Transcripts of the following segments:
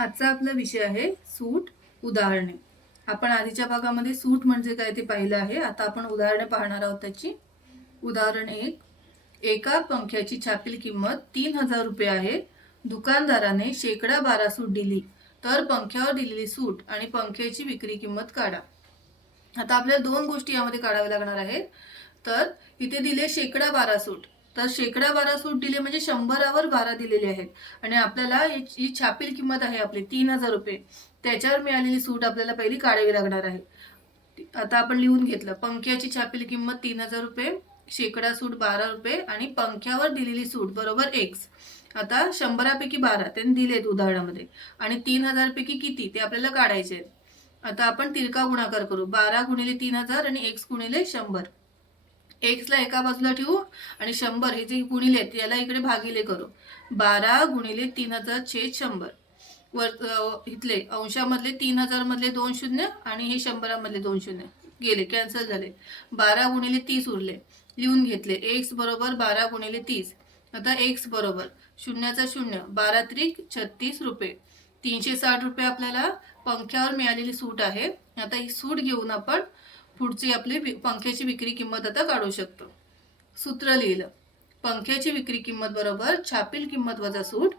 आजचा आपला विषय आहे सूट उदाहरणे. आपण आधीच्या भागामध्ये सूट म्हणजे काय ते पाहिलं आहे. आता आपण उदाहरणे पाहणार आहोत त्याची. उदाहरण एक एका पंख्याची छापील किंमत तीन हजार रुपये आहे. दुकानदाराने शेकडा बारा सूट दिली तर पंख्यावर दिलेली सूट आणि पंख्याची विक्री किंमत काढा. आता आपल्याला दोन गोष्टी यामध्ये काढाव्या लागणार आहेत. तर इथे दिले शेकडा बारा सूट. तर शेकडा बारा सूट दिले म्हणजे शंभरावर बारा दिलेले आहेत. आणि आपल्याला ही छापील किंमत आहे आपली तीन हजार रुपये. त्याच्यावर मिळालेली सूट आपल्याला पहिली काढावी लागणार आहे. आता आपण लिहून घेतलं पंख्याची छापील किंमत तीन हजार रुपये शेकडा सूट बारा रुपये आणि पंख्यावर दिलेली सूट बरोबर एक्स आता शंभरापैकी बारा त्यांनी दिलेत उदाहरणामध्ये. आणि तीन हजारपैकी किती ते आपल्याला काढायचे आहेत. आता आपण तिरका गुणाकार करू बारा गुणिले तीन हजार आणि एक्स गुणिले शंभर. एक्सला एका बाजूला ठेवू आणि शंभर हे जे गुणिले आहेत याला इकडे भागिले करू. बारा गुणिले तीन हजार छेद शंभर. वर इथले अंशामधले तीन हजार मधले दोन शून्य आणि हे शंभरामधले दोन शून्य. गेले कॅन्सल झाले. बारा गुणिले तीस उरले. लिहून घेतले. एक्स बरोबर बारा गुणिले तीस. आता एक्स बरोबर. शून्याचा शून्य. बारा त्रिक छत्तीस रुपये. तीनशे साठ रुपये आपल्याला पंख्यावर मिळालेली सूट आहे. आता ही सूट घेऊन आपण पुढची आपली वि- पंख्याची विक्री किंमत आता काढू शकतो. सूत्र लिहिलं. पंख्याची विक्री किंमत बरोबर छापील किंमत वजा सूट.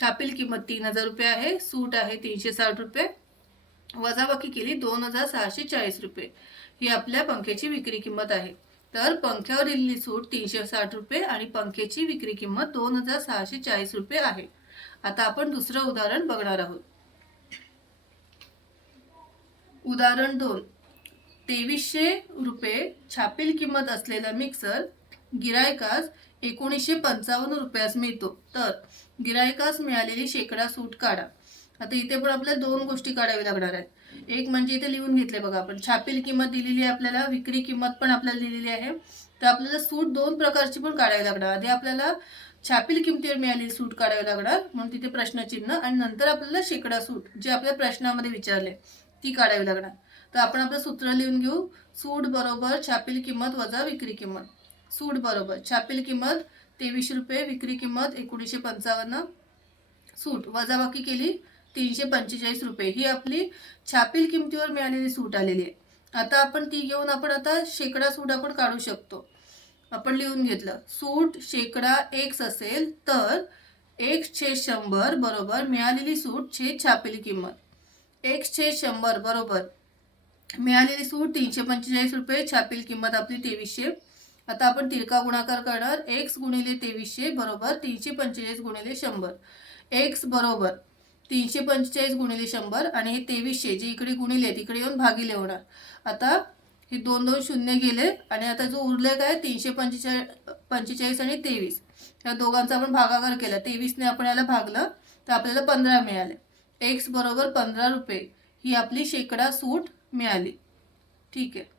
छापील किंमत तीन हजार रुपये आहे. सूट आहे तीनशे साठ रुपये. वजाबाकी केली दोन हजार सहाशे चाळीस रुपये. ही आपल्या पंख्याची विक्री किंमत आहे. तर पंख्यावर दिलेली सूट तीनशे साठ रुपये आणि पंख्याची विक्री किंमत दोन हजार सहाशे चाळीस रुपये आहे. आता आपण दुसरं उदाहरण बघणार आहोत. उदाहरण दोन. तेवीसशे रुपये छापील किंमत असलेला मिक्सर गिरायकास एकोणीसशे पंचावन्न रुपयास मिळतो. तर गिरायकास मिळालेली शेकडा सूट काढा. आता इथे पण आपल्याला दोन गोष्टी काढाव्या लागणार आहेत. एक म्हणजे इथे लिहून घेतले बघा आपण. छापील किंमत दिलेली आहे आपल्याला विक्री किंमत पण आपल्याला दिलेली आहे. तर आपल्याला सूट दोन प्रकारची पण काढावी लागणार. आधी आपल्याला छापील किमतीवर मिळालेली सूट काढावी लागणार. म्हणून तिथे प्रश्नचिन्ह आणि नंतर आपल्याला शेकडा सूट जे आपल्या प्रश्नामध्ये विचारले ती काढावी लागणार. तर आपण आपलं सूत्र लिहून घेऊ. सूट बरोबर छापील किंमत वजा विक्री किंमत. सूट बरोबर छापील किंमत तेवीसशे रुपये विक्री किंमत एकोणीसशे पंचावन्न. सूट वजाबाकी केली तीनशे पंचेचाळीस रुपये. ही आपली छापील किमतीवर मिळालेली सूट आलेली आहे. आता आपण ती घेऊन आपण आता शेकडा सूट आपण काढू शकतो. आपण लिहून घेतलं. सूट शेकडा एक्स असेल तर एक्स छेद शंभर बरोबर मिळालेली सूट छेद छापील किंमत. एक्स छेद शंभर बरोबर मिळालेली सूट तीनशे पंचेचाळीस रुपये छापील किंमत आपली तेवीसशे. आता आपण तिरका गुणाकार करणार. एक्स गुणिले तेवीसशे बरोबर तीनशे पंचेचाळीस गुणिले शंभर. एक्स बरोबर तीनशे पंचेचाळीस गुणिले शंभर आणि हे तेवीसशे जे इकडे गुणिले तिकडे येऊन भागिले होणार. आता हे दोन दोन शून्य गेले आणि आता जो उरले काय तीनशे पंचेचाळीस पंचेचाळीस आणि तेवीस. या दोघांचा आपण भागाकार केला. तेवीसने आपण याला भागलं तर आपल्याला पंधरा मिळाले. एक्स बरोबर पंधरा रुपये. ही आपली शेकडा सूट मिळाली. ठीक आहे.